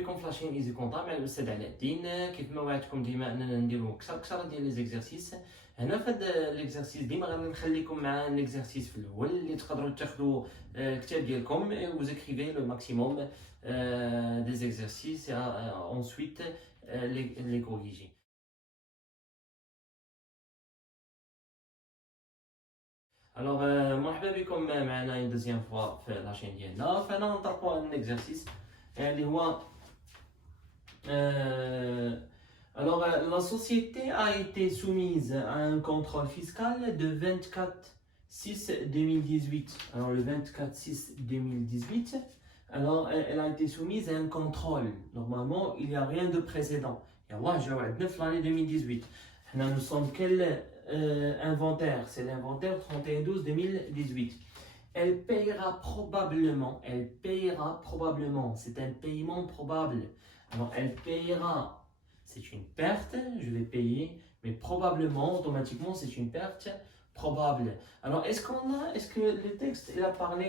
بكم في لاشين ايزي كونطا مع الاستاذ علاء الدين. كيف ما وعدتكم ديما اننا نديرو كثر ديال لي زيكزارسيس. هنا في هذا ليكزارسيس ديما غنخليكم مع ليكزارسيس في الاول اللي تقدروا تاخذوا كتاب ديالكم وزيكريفي لو ماكسيموم دي زيكزارسيس ensuite les corriger. Alors مرحبا بكم معنا une deuxième fois في لاشين ديالنا. فانا نطرقوا على الاكزرسيس اللي هو alors la société a été soumise à un contrôle fiscal de 24/6/2018. Alors le 24/6/2018, alors elle a été soumise à un contrôle. Normalement, il n'y a rien de précédent. Et Allah, je vais l'année 2018. Nous sommes quel inventaire? C'est l'inventaire 31/12/2018. Elle payera probablement, c'est un paiement probable. Alors elle payera, c'est une perte, je vais payer, mais probablement, automatiquement, c'est une perte probable. Alors est-ce que le texte il a parlé,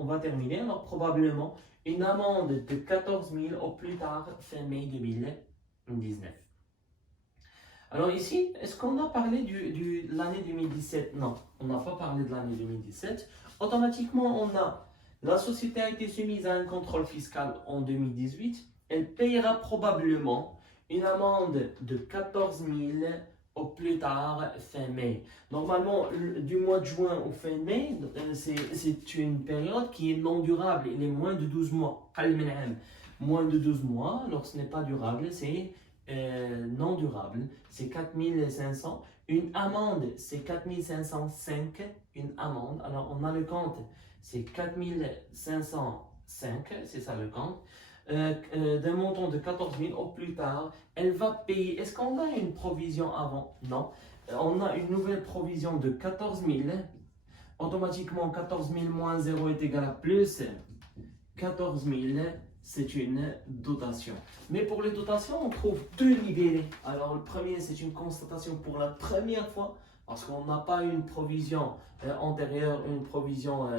on va terminer, alors probablement, une amende de 14 000 au plus tard fin mai 2019. Alors ici, est-ce qu'on a parlé de l'année 2017? Non, on n'a pas parlé de l'année 2017. Automatiquement, on a la société a été soumise à un contrôle fiscal en 2018. Elle payera probablement une amende de 14 000 au plus tard fin mai. Normalement, du mois de juin au fin mai, c'est une période qui est non durable. Il est moins de 12 mois. Moins de 12 mois, alors ce n'est pas durable, c'est non durable, c'est 4500. Une amende, c'est 4505. Une amende, alors on a le compte, c'est 4505, c'est ça le compte. D'un montant de 14 000 au plus tard, elle va payer. Est-ce qu'on a une provision avant? Non. On a une nouvelle provision de 14 000. Automatiquement, 14 000 moins 0 est égal à plus 14 000. C'est une dotation. Mais pour les dotations, on trouve deux libellés. Alors le premier, c'est une constatation pour la première fois, parce qu'on n'a pas une provision antérieure, une provision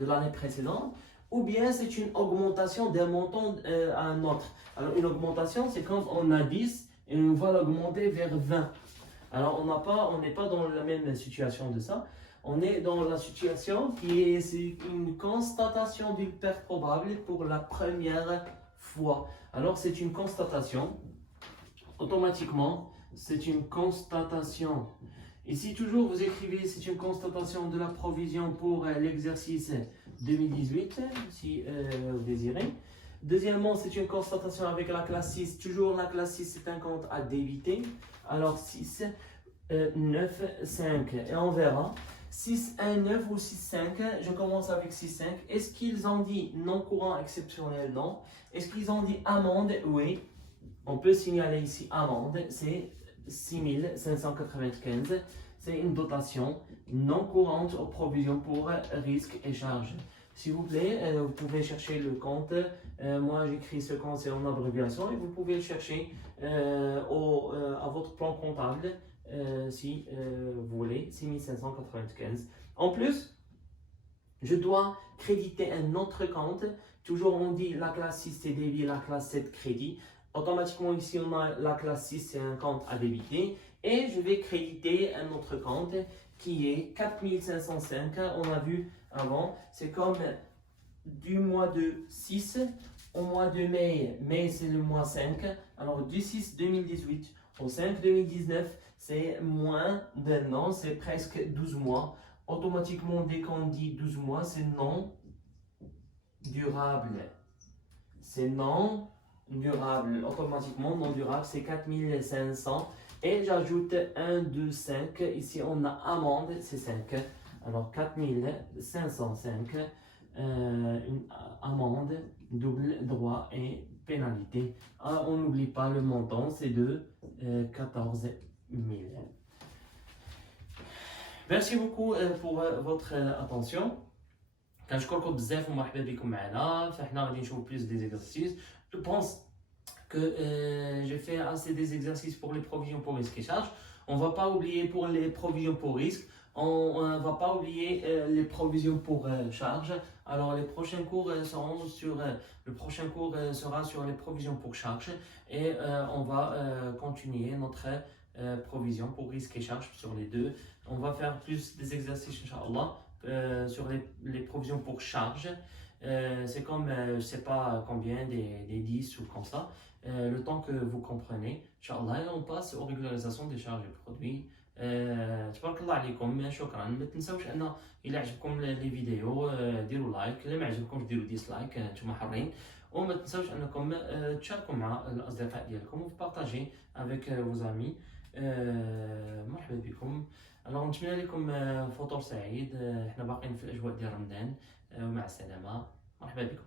de l'année précédente, ou bien c'est une augmentation d'un montant à un autre. Alors une augmentation, c'est quand on a 10 et on va l'augmenter vers 20. Alors on n'est pas dans la même situation de ça. On est dans la situation qui est une constatation d'une perte probable pour la première fois. Alors c'est une constatation. Automatiquement, c'est une constatation. Ici toujours vous écrivez c'est une constatation de la provision pour l'exercice 2018 si vous désirez. Deuxièmement, c'est une constatation avec la classe 6. Toujours la classe 6 c'est un compte à débiter. Alors 6, 9, 5 et on verra. 6, 1, 9 ou 6, 5, je commence avec 6, 5. Est-ce qu'ils ont dit non courant exceptionnel? Non. Est-ce qu'ils ont dit amende? Oui. On peut signaler ici amende, c'est 6 595. C'est une dotation non courante aux provisions pour risques et charges. S'il vous plaît, vous pouvez chercher le compte. Moi, j'écris ce compte, c'est en abréviation et vous pouvez le chercher à votre plan comptable. Si vous voulez, 6595. En plus, je dois créditer un autre compte. Toujours on dit la classe 6 c'est débit, la classe 7 crédit. Automatiquement ici on a la classe 6 c'est un compte à débiter. Et je vais créditer un autre compte qui est 4505. On a vu avant, c'est comme du mois de 6 au mois de mai. Mai c'est le mois 5. Alors du 6 2018 au 5 2019. C'est moins d'un an, c'est presque 12 mois. Automatiquement, dès qu'on dit 12 mois, c'est non durable. C'est non durable. Automatiquement, non durable, c'est 4500. Et j'ajoute 1, 2, 5. Ici, on a amende, c'est 5. Alors, 4505. Une amende, double droit et pénalité. Ah, on n'oublie pas le montant, c'est de 14 000. Merci beaucoup pour votre attention. كنشكركم بزاف ومرحبا بكم معنا. فاحنا غادي نشوفوا plus des exercices. Je pense que j'ai fait assez des exercices pour les provisions pour risque et charges. On va pas oublier pour les provisions pour risque. On ne va pas oublier les provisions pour charge. Alors les prochains cours seront sur le prochain cours sera sur les provisions pour charge et on va continuer notre provision pour risque et charge sur les deux. On va faire plus des exercices, Inch'Allah, sur les provisions pour charge. C'est comme, je ne sais pas combien, des 10 ou comme ça. Le temps que vous comprenez, Inch'Allah, et on passe aux régularisations des charges et produits. تبارك الله عليكم شكرا ما تنساوش ان الى عجبكم لي فيديو ديروا لايك الا ما عجبكمش ديروا ديسلايك نتوما حرين وما تنساوش انكم تشاركوا مع الاصدقاء ديالكم وبارطاجي افيك فوز امي مرحبا بكم الوغ نتمنى لكم فطور سعيد احنا باقيين في الاجواء ديال رمضان ومع السلامه مرحبا بكم